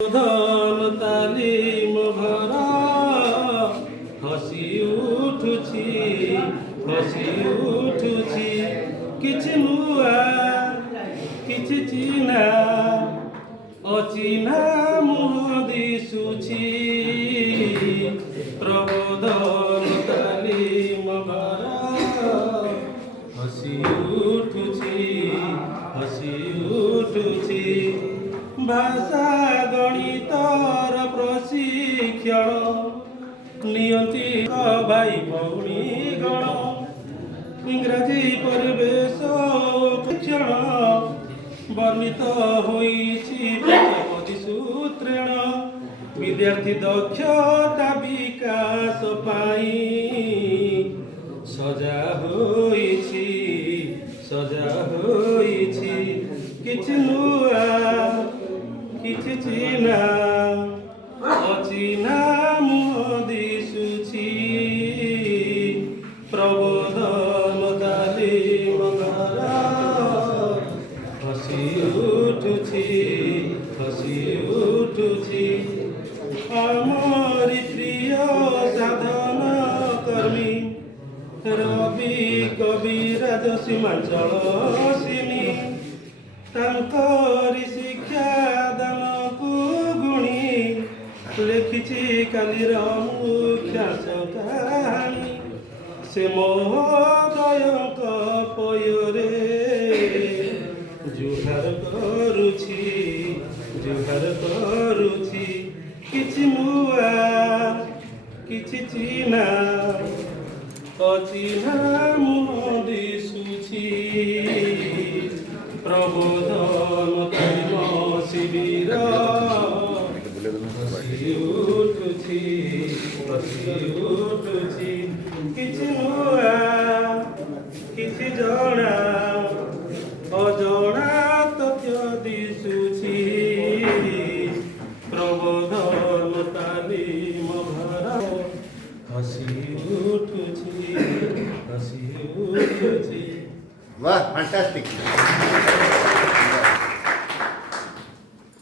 ধন তালিম ভরা হসি উঠুছি কিছু নূଆ କିଛି ଚିହ୍ନା ଅଚିହ୍ନା ମୁହଁ ଦିଶୁଛି ପ୍ରବୋଧନ ତାଲିମ ଭରା ହସି ଉଠୁଛି ଭାଷା ଗଣିତର ପ୍ରଶିକ୍ଷଣ ନିଅନ୍ତି ଭାଇ ଭଉଣୀ ଗଣ ଇଂରାଜୀ ପରିବେଶ କ୍ଷଣ ବର୍ଣ୍ଣିତ ହୋଇଛି ପଦି ସୂତ୍ରେଣ ବିଦ୍ୟାର୍ଥୀ ଦକ୍ଷତା ବିକାଶ ପାଇଁ ସଜା ହୋଇଛି କିଛି ନୂଆ କିଛି ଚିହ୍ନା ଅଚିହ୍ନା ମୁହଁ ଦିଶୁଛି ପ୍ରବୋଧନ ତାଲିମ ଭରା ହସି ଉଠୁଛି ଆମରି ପ୍ରିୟ ସାଧନ କର୍ମୀ ରବି କବିରାଜ ସୀମାଞ୍ଚଳ ସିନି ତାଙ୍କରି ଶିକ୍ଷାଦାନକୁ ଗୁଣି ଲେଖିଛି କାଲିର ମୁଖ୍ୟାଂଶ କାହାଣୀ ସେ ମହୋଦୟଙ୍କ ପୟରେ ଜୁହାର କରୁଛି କିଛି ନୂଆ କିଛି ଚିହ୍ନା ଅଚିହ୍ନା ମୁହଁ ଦିଶୁଛି ପ୍ରବୋଧନ ତାଲିମ ଶିବିର ହସି ଉଠୁଛି କିଛି ନୂଆ କିଛି ଜଣା ଅଜଣା ତଥ୍ୟ ଦିଶୁଛି ପ୍ରବୋଧନ ତାଲିମ ଭରା ହସି ଉଠୁଛି वाह फैंटास्टिक।